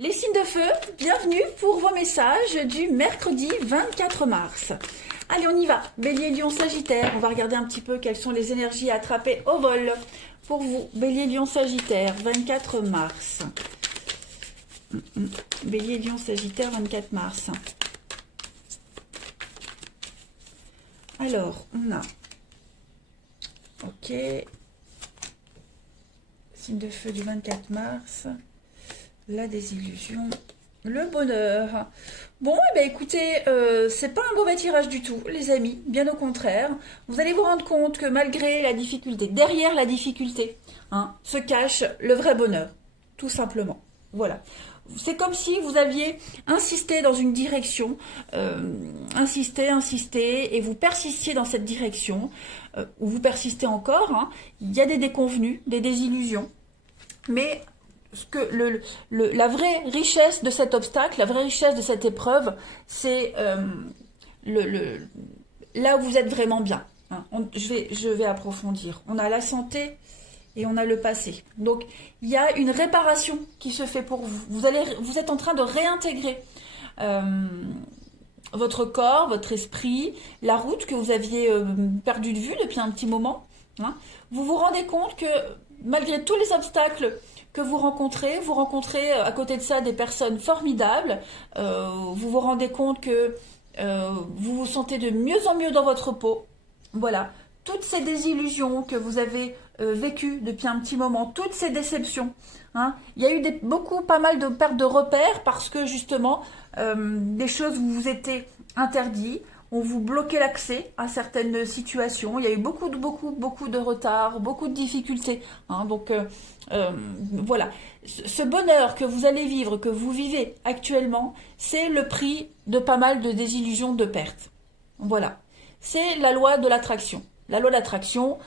Les signes de feu, bienvenue pour vos messages du mercredi 24 mars. Allez, on y va. Bélier, Lion, Sagittaire. On va regarder un petit peu quelles sont les énergies à attraper au vol pour vous. Bélier, Lion, Sagittaire, 24 mars. Bélier, Lion, Sagittaire, 24 mars. Alors, on a... Ok. Signe de feu du 24 mars. La désillusion, le bonheur. Bon, eh bien, écoutez, c'est pas un mauvais tirage du tout, les amis. Bien au contraire. Vous allez vous rendre compte que malgré la difficulté, derrière la difficulté, se cache le vrai bonheur. Tout simplement. Voilà. C'est comme si vous aviez insisté dans une direction, insisté, et vous persistiez dans cette direction, ou vous persistez encore. Il y a des déconvenus, des désillusions. Mais... la vraie richesse de cet obstacle, la vraie richesse de cette épreuve, c'est là où vous êtes vraiment bien. Je vais approfondir. On a la santé et on a le passé. Donc, il y a une réparation qui se fait pour vous. Vous êtes en train de réintégrer votre corps, votre esprit, la route que vous aviez perdue de vue depuis un petit moment. Vous vous rendez compte que malgré tous les obstacles que vous rencontrez à côté de ça des personnes formidables, vous vous rendez compte que vous vous sentez de mieux en mieux dans votre peau. Voilà, toutes ces désillusions que vous avez vécues depuis un petit moment, toutes ces déceptions, il y a eu pas mal de pertes de repères parce que justement, des choses vous vous étiez interdits, on vous bloquait l'accès à certaines situations. Il y a eu beaucoup de retard, beaucoup de difficultés. Donc voilà, ce bonheur que vous allez vivre, que vous vivez actuellement, c'est le prix de pas mal de désillusions, de pertes. Voilà, c'est la loi de l'attraction. La loi de l'attraction,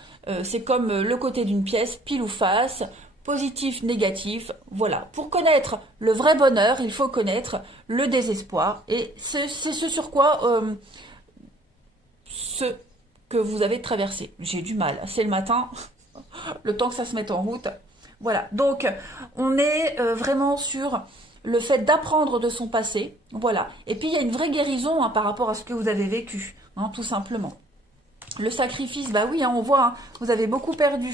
c'est comme le côté d'une pièce, pile ou face, positif, négatif. Voilà, pour connaître le vrai bonheur, il faut connaître le désespoir. Et c'est ce sur quoi... ce que vous avez traversé. J'ai du mal, c'est le matin, le temps que ça se mette en route. Voilà, donc on est vraiment sur le fait d'apprendre de son passé. Voilà, et puis il y a une vraie guérison par rapport à ce que vous avez vécu, tout simplement. Le sacrifice, bah oui, on voit, vous avez beaucoup perdu,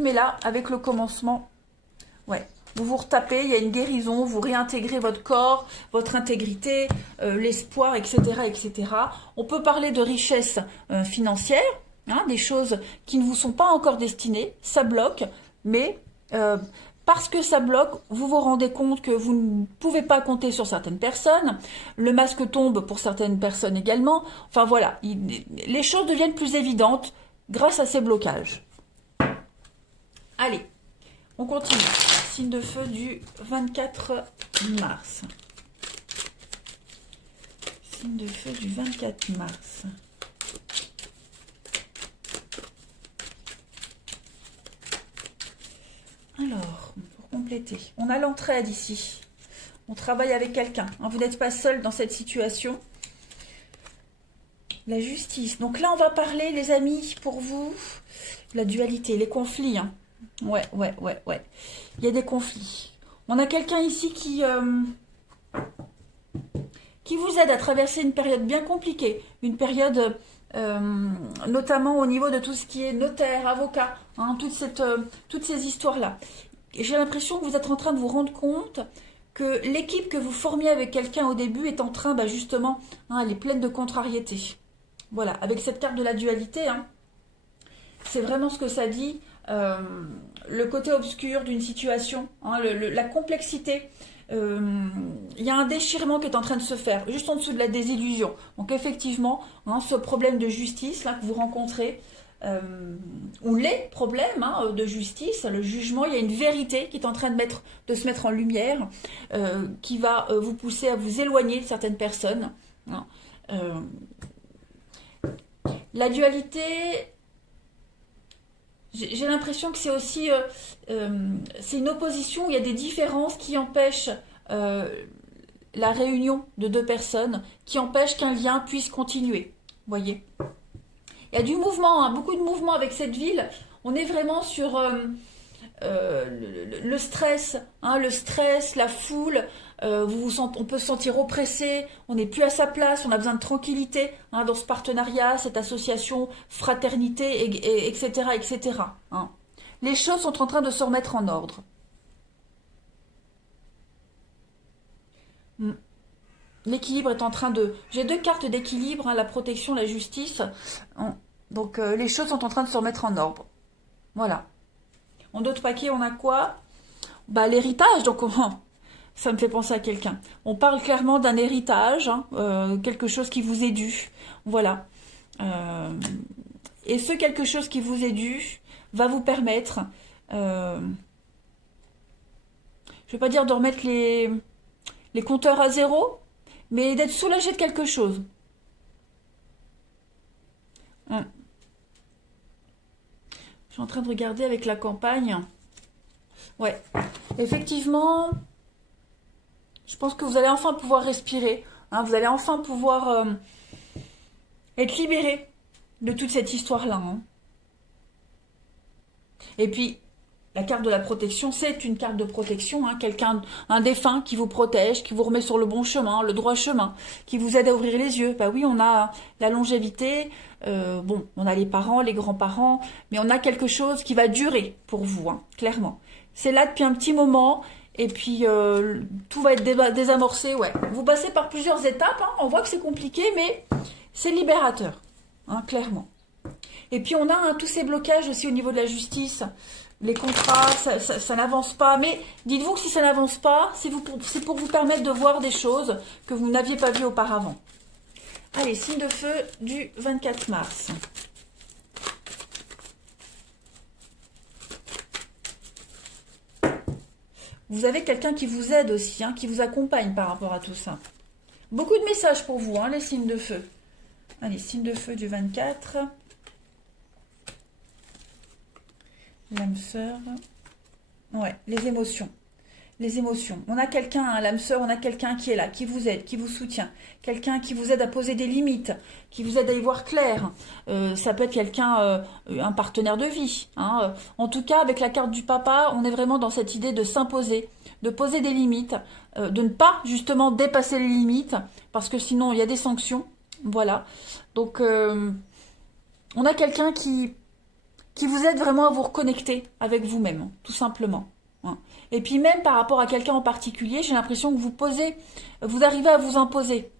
mais là, avec le commencement, ouais. Vous vous retapez, il y a une guérison, vous réintégrez votre corps, votre intégrité, l'espoir, etc., etc. On peut parler de richesse financière, des choses qui ne vous sont pas encore destinées, ça bloque, mais parce que ça bloque, vous vous rendez compte que vous ne pouvez pas compter sur certaines personnes, le masque tombe pour certaines personnes également, enfin voilà, les choses deviennent plus évidentes grâce à ces blocages. Allez, on continue. Signe de feu du 24 mars. Signe de feu du 24 mars. Alors, pour compléter, on a l'entraide ici. On travaille avec quelqu'un. Vous n'êtes pas seul dans cette situation. La justice. Donc là, on va parler, les amis, pour vous, la dualité, les conflits. Ouais. Il y a des conflits. On a quelqu'un ici qui vous aide à traverser une période bien compliquée. Une période, notamment au niveau de tout ce qui est notaire, avocat, toutes ces histoires-là. J'ai l'impression que vous êtes en train de vous rendre compte que l'équipe que vous formiez avec quelqu'un au début est en train, justement, elle est pleine de contrariétés. Voilà, avec cette carte de la dualité, c'est vraiment ce que ça dit. Le côté obscur d'une situation, la complexité, il y a un déchirement qui est en train de se faire juste en dessous de la désillusion. Donc effectivement, ce problème de justice là que vous rencontrez, ou les problèmes de justice, le jugement, il y a une vérité qui est en train de se mettre en lumière, qui va vous pousser à vous éloigner de certaines personnes. La dualité... J'ai l'impression que c'est aussi c'est une opposition où il y a des différences qui empêchent la réunion de deux personnes, qui empêchent qu'un lien puisse continuer. Vous voyez, il y a du mouvement, beaucoup de mouvement avec cette ville. On est vraiment sur le stress, hein, le stress, la foule, on peut se sentir oppressé, on n'est plus à sa place, on a besoin de tranquillité, hein, dans ce partenariat, cette association, fraternité, etc., etc. Hein. Les choses sont en train de se remettre en ordre. Hmm. L'équilibre est en train de... J'ai deux cartes d'équilibre, hein, la protection, la justice. Donc les choses sont en train de se remettre en ordre. Voilà. En d'autres paquets, on a quoi? Bah, l'héritage, donc ça me fait penser à quelqu'un. On parle clairement d'un héritage, hein, quelque chose qui vous est dû. Voilà. Et ce quelque chose qui vous est dû va vous permettre, je ne vais pas dire de remettre les compteurs à zéro, mais d'être soulagé de quelque chose. Je suis en train de regarder avec la campagne. Ouais, effectivement, je pense que vous allez enfin pouvoir respirer. Hein, vous allez enfin pouvoir être libéré de toute cette histoire-là. Hein. Et puis, la carte de la protection, c'est une carte de protection. Hein, quelqu'un, un défunt qui vous protège, qui vous remet sur le bon chemin, le droit chemin, qui vous aide à ouvrir les yeux. Bah oui, on a la longévité, bon, on a les parents, les grands-parents, mais on a quelque chose qui va durer pour vous, hein, clairement. C'est là depuis un petit moment, et puis tout va être désamorcé, ouais. Vous passez par plusieurs étapes, hein, on voit que c'est compliqué, mais c'est libérateur, hein, clairement. Et puis on a hein, tous ces blocages aussi au niveau de la justice. Les contrats, ça n'avance pas. Mais dites-vous que si ça n'avance pas, c'est pour vous permettre de voir des choses que vous n'aviez pas vues auparavant. Allez, signe de feu du 24 mars. Vous avez quelqu'un qui vous aide aussi, hein, qui vous accompagne par rapport à tout ça. Beaucoup de messages pour vous, hein, les signes de feu. Allez, signe de feu du 24. L'âme sœur. Ouais, les émotions. Les émotions. On a quelqu'un, hein, l'âme sœur, on a quelqu'un qui est là, qui vous aide, qui vous soutient. Quelqu'un qui vous aide à poser des limites, qui vous aide à y voir clair. Ça peut être quelqu'un, un partenaire de vie. Hein. En tout cas, avec la carte du papa, on est vraiment dans cette idée de s'imposer, de poser des limites, de ne pas justement dépasser les limites, parce que sinon il y a des sanctions. Voilà. Donc, on a quelqu'un qui vous aide vraiment à vous reconnecter avec vous-même, tout simplement. Et puis même par rapport à quelqu'un en particulier, j'ai l'impression que vous arrivez à vous imposer.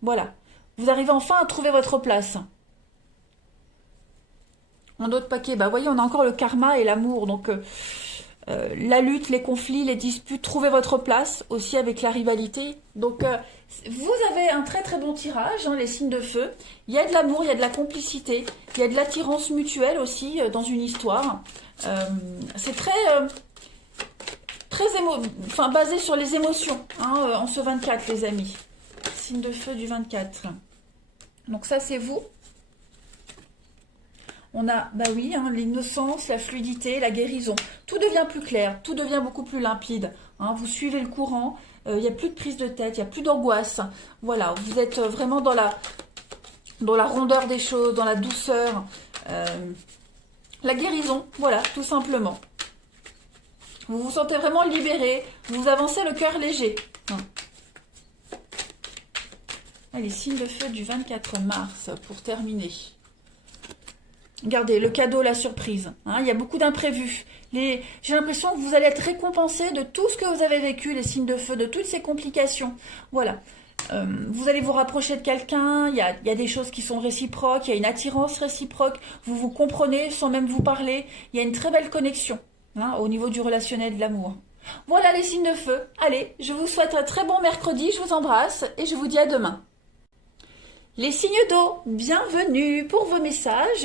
Voilà. Vous arrivez enfin à trouver votre place. En d'autres paquets, bah voyez, on a encore le karma et l'amour. Donc la lutte, les conflits, les disputes, trouvez votre place aussi avec la rivalité. Donc vous avez un très très bon tirage, hein, les signes de feu. Il y a de l'amour, il y a de la complicité, il y a de l'attirance mutuelle aussi dans une histoire. C'est très basé sur les émotions, hein, en ce 24, les amis. Signe de feu du 24. Donc ça, c'est vous. On a, bah oui, hein, l'innocence, la fluidité, la guérison. Tout devient plus clair, tout devient beaucoup plus limpide. Hein, vous suivez le courant, il n'y a plus de prise de tête, il n'y a plus d'angoisse. Voilà, vous êtes vraiment dans la rondeur des choses, dans la douceur. La guérison, voilà, tout simplement. Vous vous sentez vraiment libéré, vous avancez le cœur léger. Allez, signe de feu du 24 mars pour terminer. Regardez, le cadeau, la surprise. Hein, il y a beaucoup d'imprévus. J'ai l'impression que vous allez être récompensé de tout ce que vous avez vécu, les signes de feu, de toutes ces complications. Voilà. Vous allez vous rapprocher de quelqu'un, il y a des choses qui sont réciproques, il y a une attirance réciproque, vous vous comprenez sans même vous parler. Il y a une très belle connexion. Hein, au niveau du relationnel, de l'amour. Voilà les signes de feu. Allez, je vous souhaite un très bon mercredi, je vous embrasse et je vous dis à demain. Les signes d'eau, bienvenue pour vos messages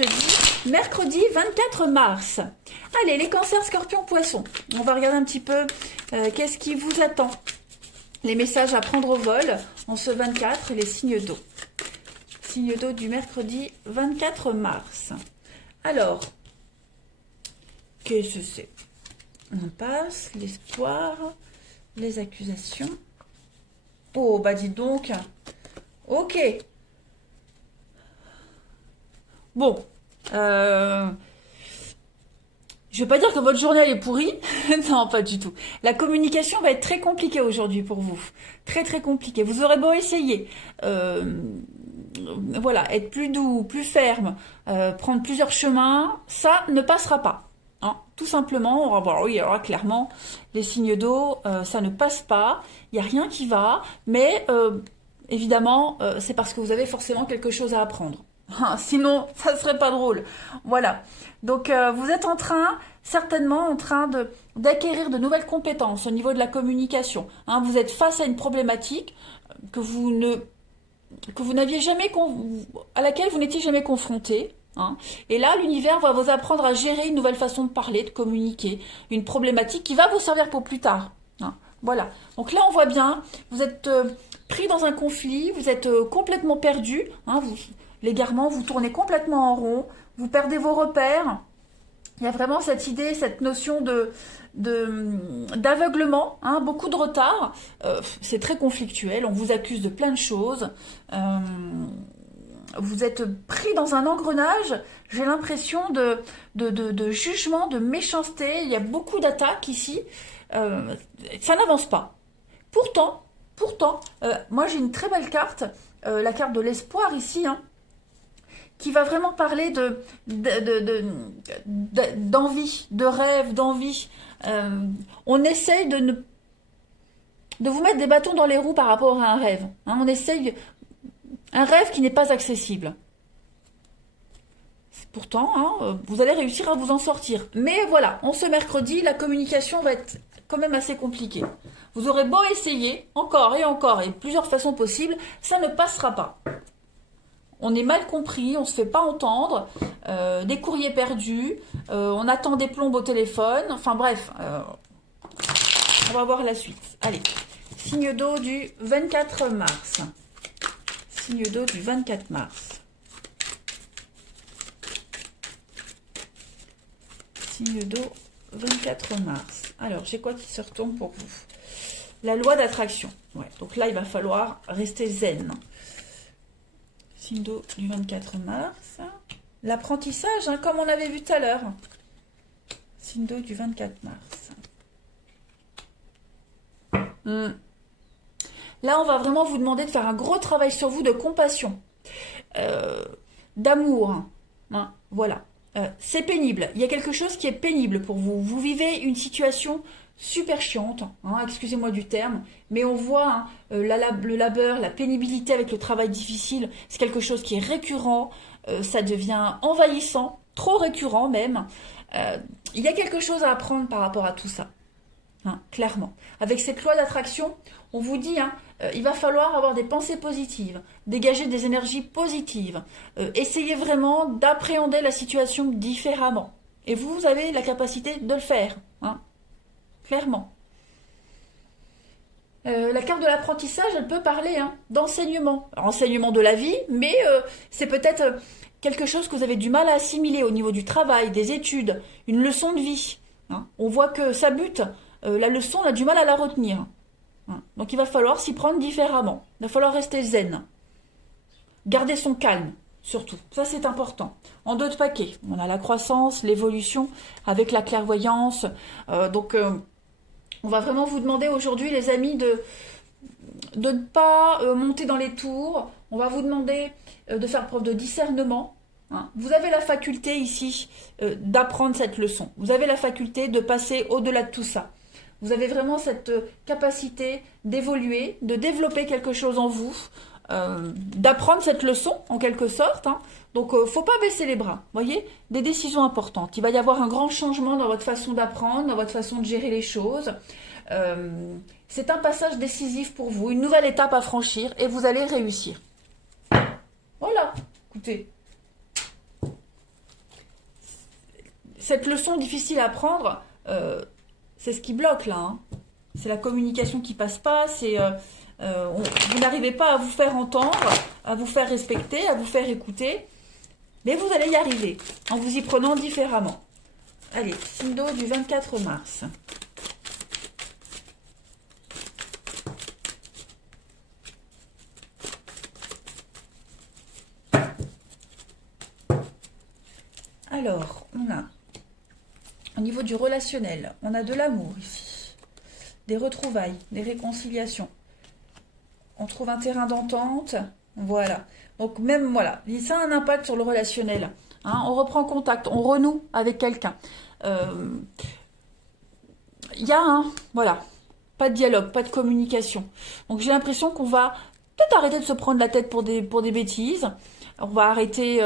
du mercredi 24 mars. Allez, les cancers, scorpions, poissons. On va regarder un petit peu qu'est-ce qui vous attend. Les messages à prendre au vol en ce 24, les signes d'eau. Signes d'eau du mercredi 24 mars. Alors, qu'est-ce que c'est? On passe, l'espoir, les accusations. Oh, bah dis donc. Ok. Bon. Je vais pas dire que votre journée elle est pourrie. Non, pas du tout. La communication va être très compliquée aujourd'hui pour vous. Très très compliquée. Vous aurez beau essayer. Voilà, être plus doux, plus ferme, prendre plusieurs chemins, ça ne passera pas. Hein. Tout simplement, on va voir, oui, alors là, clairement, les signes d'eau, ça ne passe pas. Il n'y a rien qui va, mais évidemment, c'est parce que vous avez forcément quelque chose à apprendre. Sinon, ça serait pas drôle. Voilà. Donc, vous êtes certainement en train d'acquérir de nouvelles compétences au niveau de la communication. Hein, vous êtes face à une problématique que vous n'aviez jamais à laquelle vous n'étiez jamais confronté. Hein. Et là, l'univers va vous apprendre à gérer une nouvelle façon de parler, de communiquer, une problématique qui va vous servir pour plus tard. Hein. Voilà. Donc là, on voit bien, vous êtes pris dans un conflit, vous êtes complètement perdu. Hein, l'égarement, vous tournez complètement en rond, vous perdez vos repères. Il y a vraiment cette idée, cette notion d'aveuglement, hein, beaucoup de retard. C'est très conflictuel, on vous accuse de plein de choses. Vous êtes pris dans un engrenage, j'ai l'impression de jugement, de méchanceté. Il y a beaucoup d'attaques ici. Ça n'avance pas. Pourtant, moi j'ai une très belle carte, la carte de l'espoir ici, hein, qui va vraiment parler d'envie, de rêve, d'envie. On essaye de vous mettre des bâtons dans les roues par rapport à un rêve. Hein, on essaye un rêve qui n'est pas accessible. Pourtant, hein, vous allez réussir à vous en sortir. Mais voilà, ce mercredi, la communication va être quand même assez compliquée. Vous aurez beau essayer, encore et plusieurs façons possibles, ça ne passera pas. On est mal compris, on ne se fait pas entendre, des courriers perdus, on attend des plombes au téléphone, enfin bref, on va voir la suite. Allez, signe d'eau du 24 mars. Signe d'eau du 24 mars. Signe d'eau 24 mars. Alors, j'ai quoi qui se retourne pour vous? La loi d'attraction. Ouais, donc là, il va falloir rester zen. Signe d'eau du 24 mars. L'apprentissage, hein, comme on avait vu tout à l'heure. Signe d'eau du 24 mars. Là, on va vraiment vous demander de faire un gros travail sur vous de compassion, d'amour. Hein, voilà. C'est pénible. Il y a quelque chose qui est pénible pour vous. Vous vivez une situation super chiante, hein, excusez-moi du terme, mais on voit hein, le labeur, la pénibilité avec le travail difficile, c'est quelque chose qui est récurrent, ça devient envahissant, trop récurrent même. Il y a quelque chose à apprendre par rapport à tout ça, hein, clairement. Avec cette loi d'attraction, on vous dit, hein, il va falloir avoir des pensées positives, dégager des énergies positives, essayer vraiment d'appréhender la situation différemment. Et vous avez la capacité de le faire, hein, clairement. La carte de l'apprentissage, elle peut parler hein, d'enseignement. Enseignement de la vie, mais c'est peut-être quelque chose que vous avez du mal à assimiler au niveau du travail, des études, une leçon de vie. Hein. On voit que ça bute, la leçon, on a du mal à la retenir. Hein. Donc il va falloir s'y prendre différemment. Il va falloir rester zen. Garder son calme, surtout. Ça, c'est important. En deux de paquet, on a la croissance, l'évolution, avec la clairvoyance. On va vraiment vous demander aujourd'hui, les amis, de ne pas monter dans les tours. On va vous demander de faire preuve de discernement. Hein. Vous avez la faculté ici d'apprendre cette leçon. Vous avez la faculté de passer au-delà de tout ça. Vous avez vraiment cette capacité d'évoluer, de développer quelque chose en vous, d'apprendre cette leçon en quelque sorte. Hein. Donc, faut pas baisser les bras. Voyez, des décisions importantes. Il va y avoir un grand changement dans votre façon d'apprendre, dans votre façon de gérer les choses. C'est un passage décisif pour vous, une nouvelle étape à franchir et vous allez réussir. Voilà, écoutez. Cette leçon difficile à apprendre, c'est ce qui bloque là. Hein. C'est la communication qui passe pas, c'est... vous n'arrivez pas à vous faire entendre, à vous faire respecter, à vous faire écouter, mais vous allez y arriver en vous y prenant différemment. Allez, signe d'eau du 24 mars. Alors, on a Au niveau du relationnel, on a de l'amour ici, des retrouvailles, des réconciliations. On trouve un terrain d'entente, voilà. Donc même, voilà, ça a un impact sur le relationnel. Hein, on reprend contact, on renoue avec quelqu'un. Il y a voilà, pas de dialogue, pas de communication. Donc j'ai l'impression qu'on va peut-être arrêter de se prendre la tête pour des bêtises. On va arrêter,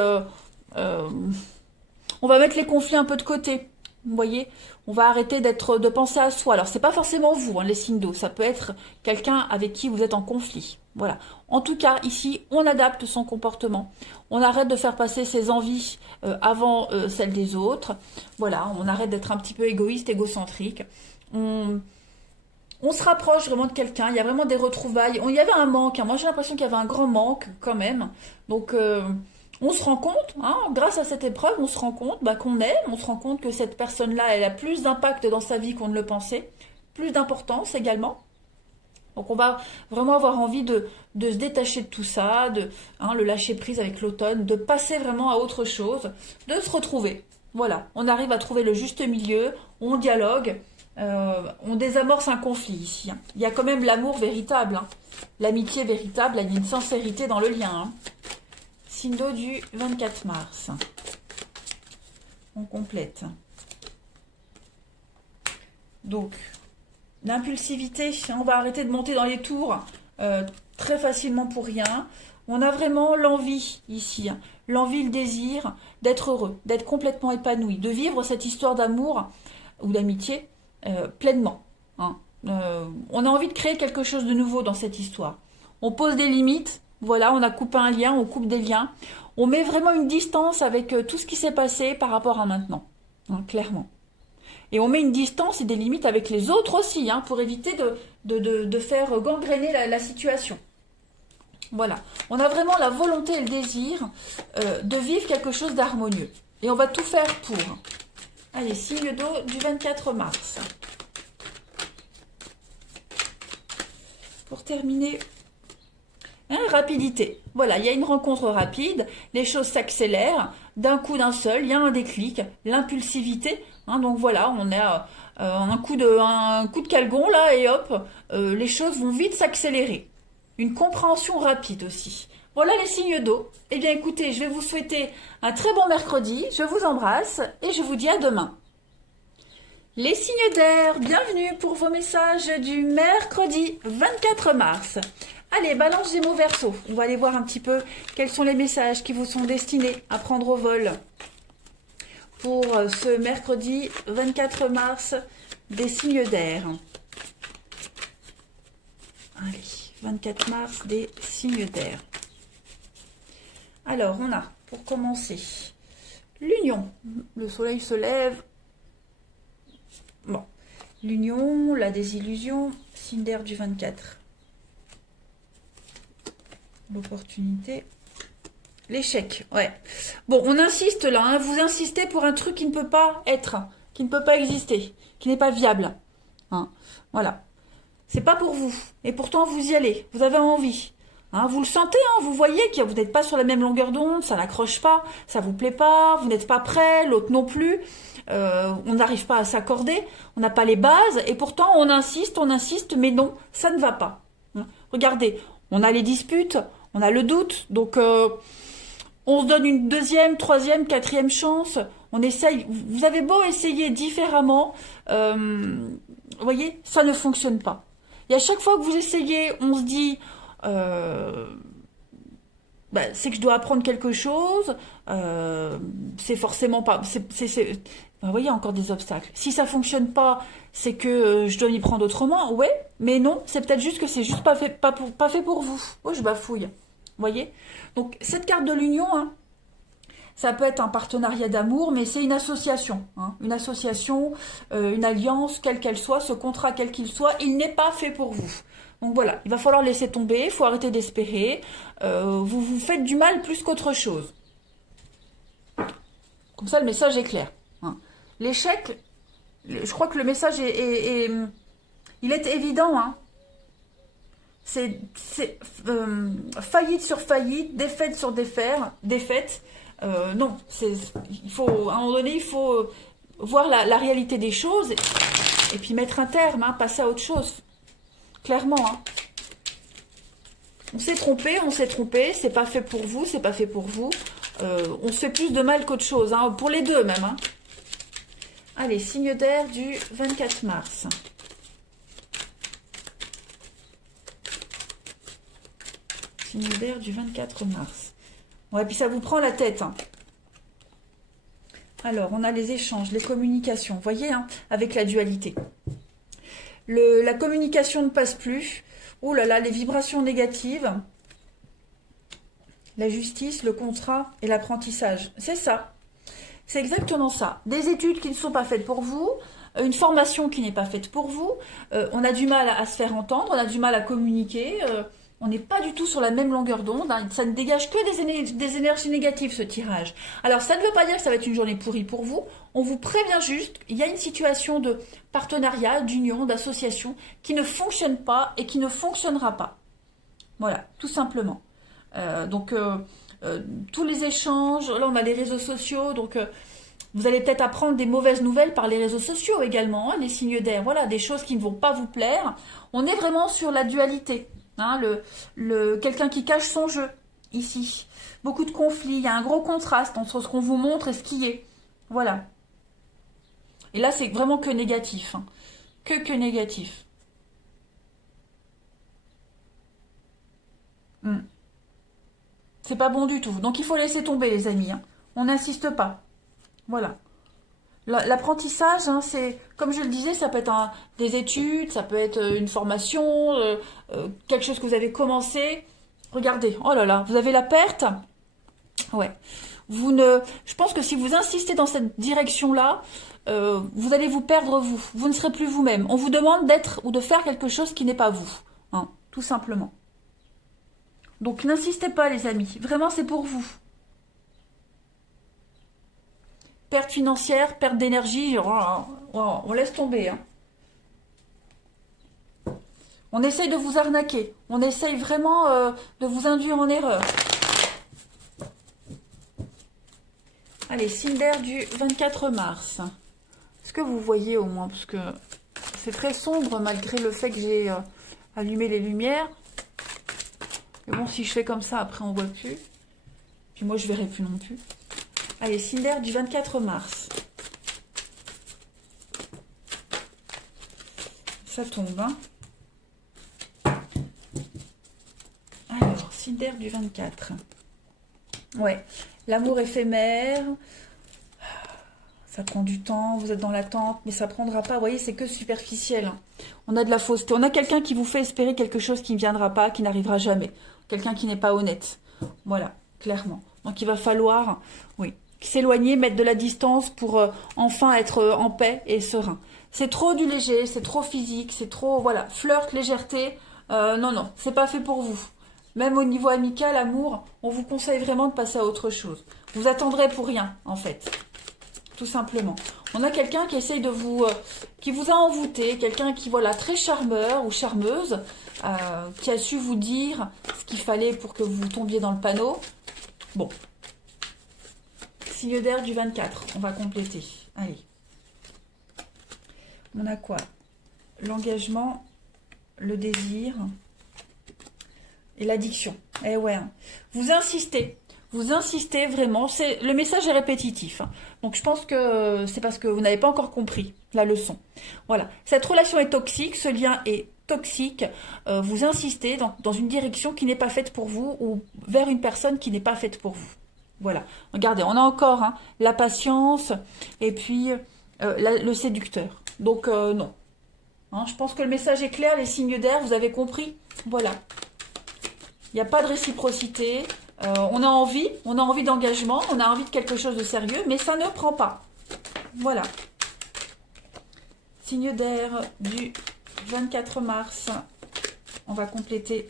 on va mettre les conflits un peu de côté. Vous voyez, on va arrêter de penser à soi. Alors, c'est pas forcément vous, hein, les signes d'eau. Ça peut être quelqu'un avec qui vous êtes en conflit. Voilà. En tout cas, ici, on adapte son comportement. On arrête de faire passer ses envies avant celles des autres. Voilà, on arrête d'être un petit peu égoïste, égocentrique. On se rapproche vraiment de quelqu'un. Il y a vraiment des retrouvailles. Il y avait un manque. Hein. Moi, j'ai l'impression qu'il y avait un grand manque quand même. Donc, on se rend compte, hein, grâce à cette épreuve, on se rend compte qu'on aime, on se rend compte que cette personne-là, elle a plus d'impact dans sa vie qu'on ne le pensait, plus d'importance également. Donc on va vraiment avoir envie de se détacher de tout ça, le lâcher prise avec l'automne, de passer vraiment à autre chose, de se retrouver. Voilà, on arrive à trouver le juste milieu, on dialogue, on désamorce un conflit ici. Hein. Il y a quand même l'amour véritable, hein. L'amitié véritable, il y a une sincérité dans le lien. Hein. Signe d'eau du 24 mars. On complète. Donc, l'impulsivité, on va arrêter de monter dans les tours très facilement pour rien. On a vraiment l'envie ici, hein, l'envie, le désir d'être heureux, d'être complètement épanoui, de vivre cette histoire d'amour ou d'amitié pleinement. Hein. On a envie de créer quelque chose de nouveau dans cette histoire. On pose des limites. Voilà, on a coupé un lien, on coupe des liens. On met vraiment une distance avec tout ce qui s'est passé par rapport à maintenant, hein, clairement. Et on met une distance et des limites avec les autres aussi, hein, pour éviter de faire gangréner la situation. Voilà, on a vraiment la volonté et le désir de vivre quelque chose d'harmonieux. Et on va tout faire pour. Allez, signe d'eau du 24 mars. Pour terminer... Hein, rapidité. Voilà, il y a une rencontre rapide, les choses s'accélèrent, d'un coup d'un seul, il y a un déclic, l'impulsivité. Hein, donc voilà, on a un coup de calgon là et hop, les choses vont vite s'accélérer. Une compréhension rapide aussi. Voilà les signes d'eau. Eh bien écoutez, je vais vous souhaiter un très bon mercredi, je vous embrasse et je vous dis à demain. Les signes d'air, bienvenue pour vos messages du mercredi 24 mars. Allez, balance Gémeaux Verseau. On va aller voir un petit peu quels sont les messages qui vous sont destinés à prendre au vol pour ce mercredi 24 mars des signes d'air. Allez, 24 mars des signes d'air. Alors, on a, pour commencer, l'union. Le soleil se lève. Bon, l'union, la désillusion, signe d'air du 24. L'opportunité, l'échec, ouais. Bon, on insiste là, hein, vous insistez pour un truc qui ne peut pas être, qui ne peut pas exister, qui n'est pas viable. Hein, voilà. C'est pas pour vous. Et pourtant, vous y allez, vous avez envie. Hein, vous le sentez, hein, vous voyez que vous n'êtes pas sur la même longueur d'onde, ça n'accroche pas, ça vous plaît pas, vous n'êtes pas prêt, l'autre non plus. On n'arrive pas à s'accorder, on n'a pas les bases, et pourtant on insiste, mais non, ça ne va pas. Hein, regardez, on a les disputes, on a le doute, donc on se donne une deuxième, troisième, quatrième chance. On essaye. Vous avez beau essayer différemment, vous voyez, ça ne fonctionne pas. Et à chaque fois que vous essayez, on se dit, c'est que je dois apprendre quelque chose. C'est forcément pas. Vous voyez, encore des obstacles. Si ça fonctionne pas, c'est que je dois m'y prendre autrement. Ouais, mais non, c'est peut-être juste que c'est juste pas fait pour vous. Oh, je bafouille. Vous voyez? Donc, cette carte de l'union, hein, ça peut être un partenariat d'amour, mais c'est une association. Hein, une association, une alliance, quelle qu'elle soit, ce contrat, quel qu'il soit, il n'est pas fait pour vous. Donc voilà, il va falloir laisser tomber, il faut arrêter d'espérer. Vous vous faites du mal plus qu'autre chose. Comme ça, le message est clair. Hein. L'échec, je crois que le message il est évident. Hein. C'est faillite sur faillite, défaite sur défaite. Non, il faut, à un moment donné, il faut voir la réalité des choses et puis mettre un terme, hein, passer à autre chose. Clairement, hein. On s'est trompé, c'est pas fait pour vous, c'est pas fait pour vous. On se fait plus de mal qu'autre chose, hein, pour les deux même. Hein. Allez, signe d'air du 24 mars. Signe d'air du 24 mars. Ouais, puis ça vous prend la tête. Hein. Alors, on a les échanges, les communications, vous voyez, hein, avec la dualité. La communication ne passe plus. Oh là là, les vibrations négatives. La justice, le contrat et l'apprentissage. C'est ça. C'est exactement ça. Des études qui ne sont pas faites pour vous, une formation qui n'est pas faite pour vous. On a du mal à se faire entendre, on a du mal à communiquer. On n'est pas du tout sur la même longueur d'onde. Hein. Ça ne dégage que des énergies négatives, ce tirage. Alors, ça ne veut pas dire que ça va être une journée pourrie pour vous. On vous prévient juste, il y a une situation de partenariat, d'union, d'association qui ne fonctionne pas et qui ne fonctionnera pas. Voilà, tout simplement. Tous les échanges, là on a les réseaux sociaux, donc vous allez peut-être apprendre des mauvaises nouvelles par les réseaux sociaux également, hein, les signes d'air, voilà, des choses qui ne vont pas vous plaire. On est vraiment sur la dualité, hein, quelqu'un qui cache son jeu, ici. Beaucoup de conflits, il y a un gros contraste entre ce qu'on vous montre et ce qui est. Voilà. Et là c'est vraiment que négatif, hein. Que négatif. C'est pas bon du tout. Donc il faut laisser tomber les amis. Hein. On n'insiste pas. Voilà. L'apprentissage, hein, c'est, comme je le disais, ça peut être des études, ça peut être une formation, quelque chose que vous avez commencé. Regardez, oh là là, vous avez la perte. Ouais. Je pense que si vous insistez dans cette direction-là, vous allez vous perdre vous. Vous ne serez plus vous-même. On vous demande d'être ou de faire quelque chose qui n'est pas vous. Hein, tout simplement. Donc n'insistez pas les amis, vraiment c'est pour vous. Perte financière, perte d'énergie, on laisse tomber. Hein. On essaye de vous arnaquer, on essaye vraiment de vous induire en erreur. Allez, signe d'air du 24 mars. Est-ce que vous voyez au moins, parce que c'est très sombre malgré le fait que j'ai allumé les lumières. Mais bon, si je fais comme ça, après on voit plus. Puis moi, je verrai plus non plus. Allez, signe d'air du 24 mars. Ça tombe, hein. Alors, signe d'air du 24. Ouais, l'amour éphémère. Ça prend du temps, vous êtes dans l'attente, mais ça prendra pas. Vous voyez, c'est que superficiel. Hein. On a de la fausseté. On a quelqu'un qui vous fait espérer quelque chose qui ne viendra pas, qui n'arrivera jamais. Quelqu'un qui n'est pas honnête. Voilà, clairement. Donc il va falloir, oui, s'éloigner, mettre de la distance pour enfin être en paix et serein. C'est trop du léger, c'est trop physique, c'est trop, voilà, flirt, légèreté. Non, c'est pas fait pour vous. Même au niveau amical, amour, on vous conseille vraiment de passer à autre chose. Vous attendrez pour rien, en fait. Tout simplement. On a quelqu'un qui essaye de vous, qui vous a envoûté, quelqu'un qui, voilà, très charmeur ou charmeuse, qui a su vous dire ce qu'il fallait pour que vous tombiez dans le panneau. Bon. Signe d'air du 24, on va compléter. Allez. On a quoi? L'engagement, le désir et l'addiction. Eh ouais. Hein. Vous insistez vraiment. Le message est répétitif. Hein. Donc je pense que c'est parce que vous n'avez pas encore compris la leçon. Voilà. Cette relation est toxique, ce lien est toxique. Vous insistez dans une direction qui n'est pas faite pour vous ou vers une personne qui n'est pas faite pour vous. Voilà. Regardez, on a encore hein, la patience et puis le séducteur. Donc non. Hein, je pense que le message est clair, les signes d'air, vous avez compris. Voilà. Il n'y a pas de réciprocité. On a envie d'engagement, on a envie de quelque chose de sérieux, mais ça ne prend pas. Voilà. Signe d'air du 24 mars. On va compléter.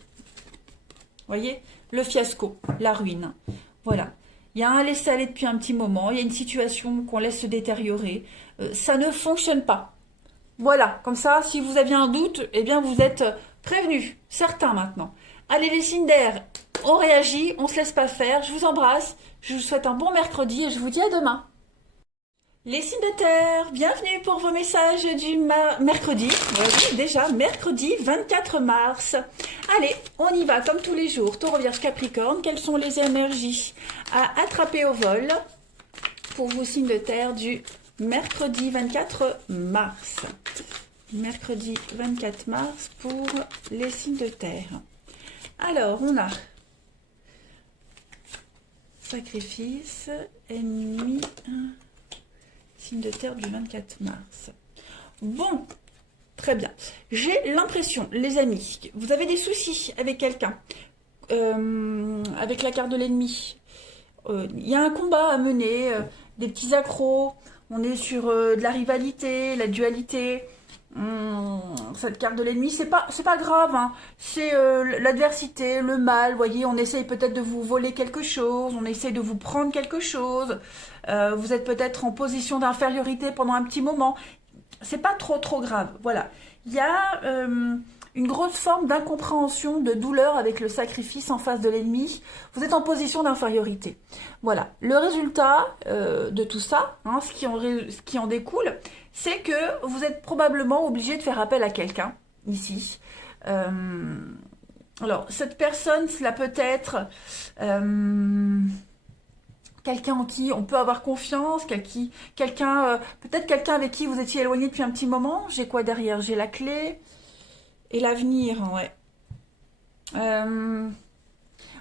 Vous voyez, le fiasco, la ruine. Voilà. Il y a un laisser-aller depuis un petit moment. Il y a une situation qu'on laisse se détériorer. Ça ne fonctionne pas. Voilà. Comme ça, si vous aviez un doute, eh bien, vous êtes prévenus. Certains maintenant. Allez, les signes d'air, on réagit, on ne se laisse pas faire. Je vous embrasse. Je vous souhaite un bon mercredi et je vous dis à demain. Les signes de terre, bienvenue pour vos messages du mercredi. Oui, déjà, mercredi 24 mars. Allez, on y va comme tous les jours. Taureau, Vierge, Capricorne, quelles sont les énergies à attraper au vol pour vos signes de terre du mercredi 24 mars? Mercredi 24 mars pour les signes de terre. Alors, on a sacrifice, ennemi... Signe de terre du 24 mars. Bon, très bien. J'ai l'impression, les amis, vous avez des soucis avec quelqu'un, avec la carte de l'ennemi. Il y a un combat à mener, des petits accros. On est sur de la rivalité, la dualité. Cette carte de l'ennemi, c'est pas grave, hein. C'est l'adversité, le mal, vous voyez, on essaye peut-être de vous voler quelque chose, on essaye de vous prendre quelque chose, vous êtes peut-être en position d'infériorité pendant un petit moment, c'est pas trop grave, voilà. Il y a une grosse forme d'incompréhension, de douleur avec le sacrifice en face de l'ennemi, vous êtes en position d'infériorité. Voilà, le résultat de tout ça, hein, ce qui en découle, c'est que vous êtes probablement obligé de faire appel à quelqu'un, ici. Alors, cette personne, cela peut être quelqu'un en qui on peut avoir confiance, quelqu'un, peut-être quelqu'un avec qui vous étiez éloigné depuis un petit moment. J'ai quoi derrière? J'ai la clé et l'avenir, ouais.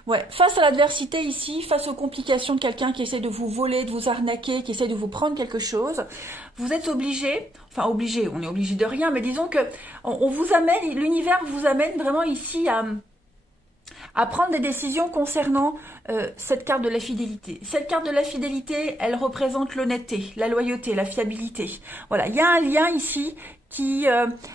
Ouais, face à l'adversité ici, face aux complications de quelqu'un qui essaie de vous voler, de vous arnaquer, qui essaie de vous prendre quelque chose, vous êtes obligé, enfin obligé, on est obligé de rien, mais disons que on vous amène, l'univers vous amène vraiment ici à prendre des décisions concernant cette carte de la fidélité. Cette carte de la fidélité, elle représente l'honnêteté, la loyauté, la fiabilité. Voilà, il y a un lien ici qui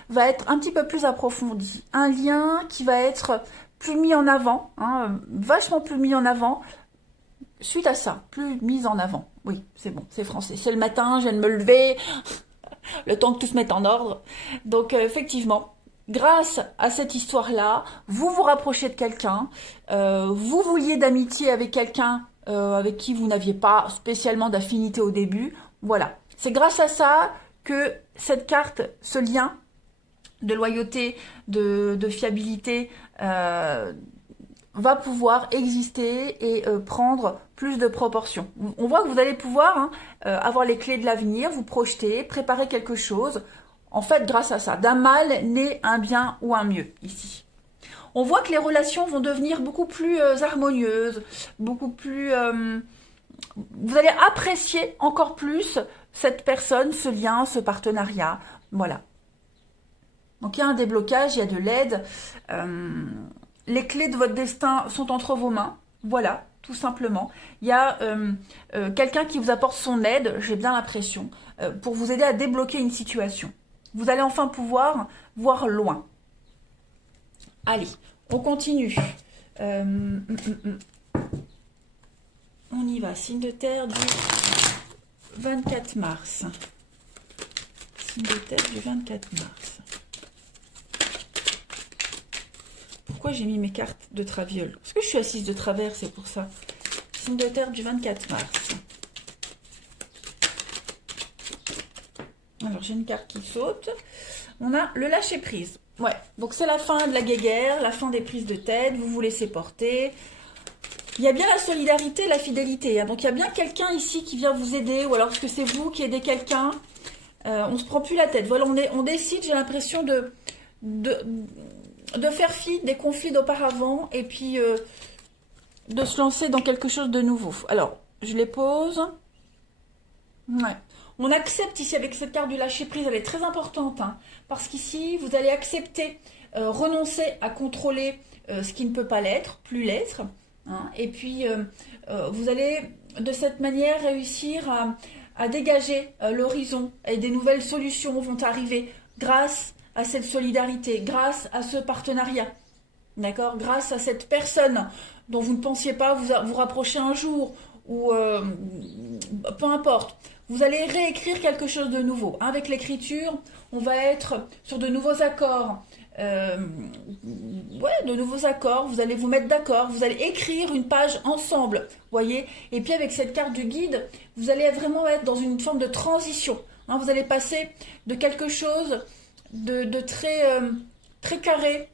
va être un petit peu plus approfondi. Un lien qui va être plus mis en avant, hein, vachement plus mis en avant. Suite à ça, plus mise en avant. Oui, c'est bon, c'est français. C'est le matin, je viens de me lever, le temps que tout se mette en ordre. Donc effectivement, grâce à cette histoire-là, vous vous rapprochez de quelqu'un, vous vous liez d'amitié avec quelqu'un avec qui vous n'aviez pas spécialement d'affinité au début. Voilà, c'est grâce à ça que cette carte, ce lien de loyauté, de fiabilité, va pouvoir exister et prendre plus de proportions. On voit que vous allez pouvoir avoir les clés de l'avenir, vous projeter, préparer quelque chose. En fait, grâce à ça, d'un mal naît un bien ou un mieux, ici. On voit que les relations vont devenir beaucoup plus harmonieuses, beaucoup plus... vous allez apprécier encore plus cette personne, ce lien, ce partenariat. Voilà. Donc il y a un déblocage, il y a de l'aide. Les clés de votre destin sont entre vos mains. Voilà, tout simplement. Il y a quelqu'un qui vous apporte son aide, j'ai bien l'impression, pour vous aider à débloquer une situation. Vous allez enfin pouvoir voir loin. Allez, on continue. On y va. Signe de terre du 24 mars. Signe de terre du 24 mars. Pourquoi j'ai mis mes cartes de traviole? Parce que je suis assise de travers, c'est pour ça. Signe de terre du 24 mars. Alors, j'ai une carte qui saute. On a le lâcher-prise. Ouais, donc c'est la fin de la guéguerre, la fin des prises de tête, vous vous laissez porter. Il y a bien la solidarité, la fidélité. Hein. Donc, il y a bien quelqu'un ici qui vient vous aider, ou alors est-ce que c'est vous qui aidez quelqu'un? On ne se prend plus la tête. Voilà, on décide, j'ai l'impression de faire fi des conflits d'auparavant et puis de se lancer dans quelque chose de nouveau. Alors, je les pose. Ouais. On accepte ici avec cette carte du lâcher-prise, elle est très importante, hein, parce qu'ici, vous allez accepter, renoncer à contrôler ce qui ne peut pas l'être, plus l'être, hein, et puis vous allez de cette manière réussir à dégager l'horizon et des nouvelles solutions vont arriver grâce à cette solidarité, grâce à ce partenariat, d'accord, grâce à cette personne dont vous ne pensiez pas vous rapprocher un jour, ou peu importe. vous allez réécrire quelque chose de nouveau. Avec l'écriture, on va être sur de nouveaux accords. Ouais, de nouveaux accords, vous allez vous mettre d'accord, vous allez écrire une page ensemble, voyez. Et puis avec cette carte du guide, vous allez vraiment être dans une forme de transition. Hein, vous allez passer de quelque chose de très carré,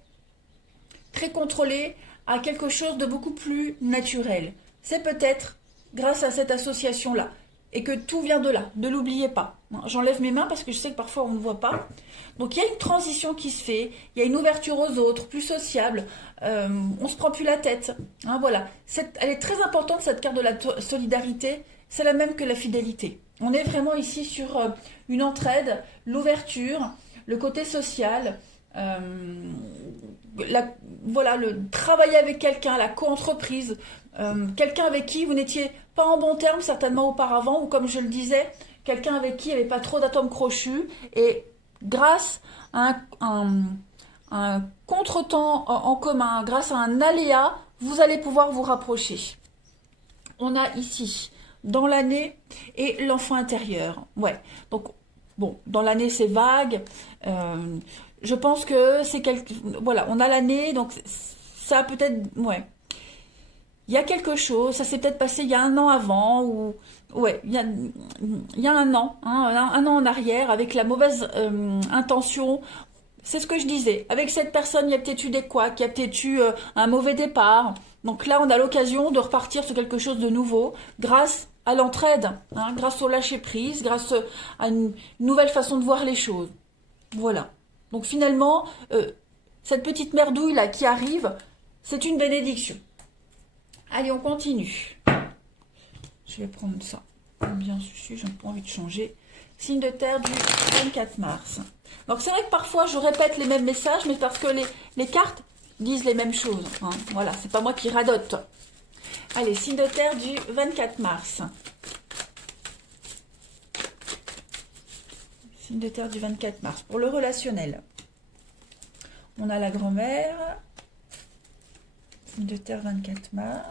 très contrôlé, à quelque chose de beaucoup plus naturel. C'est peut-être grâce à cette association-là. Et que tout vient de là, ne l'oubliez pas. J'enlève mes mains parce que je sais que parfois on ne voit pas. Donc il y a une transition qui se fait, il y a une ouverture aux autres, plus sociable, on se prend plus la tête. Hein, voilà. Elle est très importante cette carte de la solidarité, c'est la même que la fidélité. On est vraiment ici sur une entraide, l'ouverture, le côté social, voilà, le travailler avec quelqu'un, la co-entreprise, quelqu'un avec qui vous n'étiez pas en bon terme certainement auparavant, ou comme je le disais, quelqu'un avec qui il n'y avait pas trop d'atomes crochus, et grâce à un contretemps en commun, grâce à un aléa, vous allez pouvoir vous rapprocher. On a ici, dans l'année, et l'enfant intérieur. Ouais, donc, bon, dans l'année c'est vague, je pense que c'est quelque... Voilà, on a l'année, donc ça peut-être... Ouais. Il y a quelque chose, ça s'est peut-être passé il y a un an avant, ou... Ouais, il y a un an, hein, un an en arrière, avec la mauvaise intention. C'est ce que je disais. Avec cette personne, il y a peut-être eu des couacs, il y a peut-être eu un mauvais départ. Donc là, on a l'occasion de repartir sur quelque chose de nouveau, grâce à l'entraide, hein, grâce au lâcher-prise, grâce à une nouvelle façon de voir les choses. Voilà. Donc finalement, cette petite merdouille là qui arrive, c'est une bénédiction. Allez, on continue. Je vais prendre ça. Bien sûr, j'ai pas envie de changer. Signe de terre du 24 mars. Donc c'est vrai que parfois je répète les mêmes messages, mais parce que les cartes disent les mêmes choses. Hein. Voilà, c'est pas moi qui radote. Allez, signe de terre du 24 mars. Signe de terre du 24 mars. Pour le relationnel, on a la grand-mère. Signe de terre 24 mars.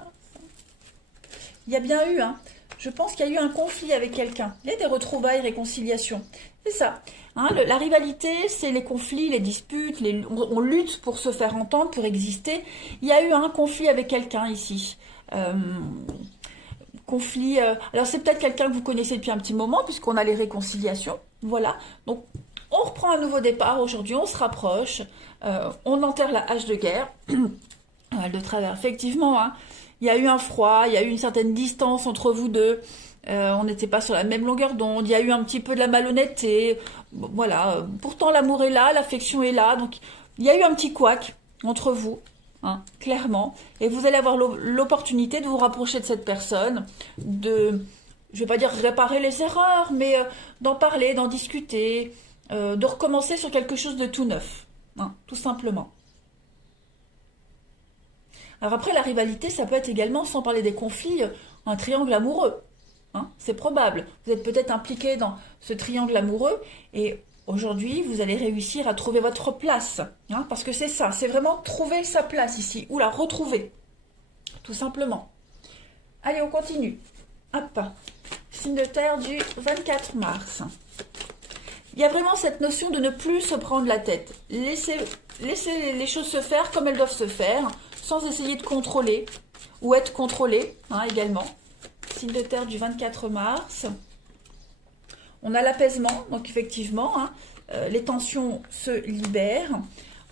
Il y a bien eu, hein, je pense qu'il y a eu un conflit avec quelqu'un. Il y a des retrouvailles, réconciliations. C'est ça. Hein, la rivalité, c'est les conflits, les disputes, on lutte pour se faire entendre, pour exister. Il y a eu un conflit avec quelqu'un ici. Conflit. Alors c'est peut-être quelqu'un que vous connaissez depuis un petit moment, puisqu'on a les réconciliations. Voilà. Donc on reprend un nouveau départ aujourd'hui, on se rapproche, on enterre la hache de guerre. De travers. Effectivement, hein, il y a eu un froid, il y a eu une certaine distance entre vous deux, on n'était pas sur la même longueur d'onde, il y a eu un petit peu de la malhonnêteté, voilà. Pourtant, l'amour est là, l'affection est là, donc il y a eu un petit couac entre vous, hein, clairement, et vous allez avoir l'opportunité de vous rapprocher de cette personne, je vais pas dire réparer les erreurs, mais d'en parler, d'en discuter, de recommencer sur quelque chose de tout neuf, hein, tout simplement. Alors après, la rivalité, ça peut être également, sans parler des conflits, un triangle amoureux. Hein, c'est probable. Vous êtes peut-être impliqué dans ce triangle amoureux et aujourd'hui, vous allez réussir à trouver votre place. Hein, parce que c'est ça, c'est vraiment trouver sa place ici, ou la retrouver, tout simplement. Allez, on continue. Hop, signe de terre du 24 mars. Il y a vraiment cette notion de ne plus se prendre la tête. Laissez les choses se faire comme elles doivent se faire, sans essayer de contrôler, ou être contrôlé, hein, également. Signe de terre du 24 mars. On a l'apaisement, donc effectivement, hein, les tensions se libèrent.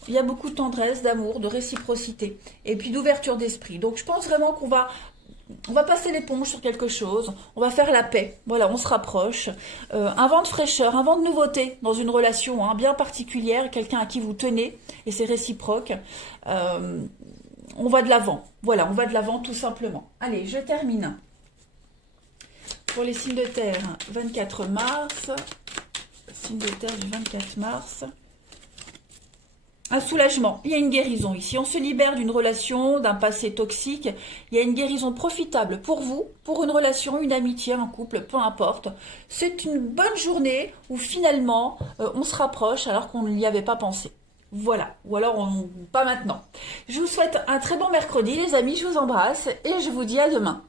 Il y a beaucoup de tendresse, d'amour, de réciprocité, et puis d'ouverture d'esprit. Donc je pense vraiment qu'on va passer l'éponge sur quelque chose, on va faire la paix, voilà, on se rapproche. Un vent de fraîcheur, un vent de nouveauté dans une relation, hein, bien particulière, quelqu'un à qui vous tenez, et c'est réciproque. On va de l'avant, voilà, on va de l'avant tout simplement. Allez, je termine. Pour les signes de terre, 24 mars, signe de terre du 24 mars. Un soulagement, il y a une guérison ici, on se libère d'une relation, d'un passé toxique, il y a une guérison profitable pour vous, pour une relation, une amitié, un couple, peu importe. C'est une bonne journée où finalement on se rapproche alors qu'on n'y avait pas pensé. Voilà, ou alors pas maintenant. Je vous souhaite un très bon mercredi les amis, je vous embrasse et je vous dis à demain.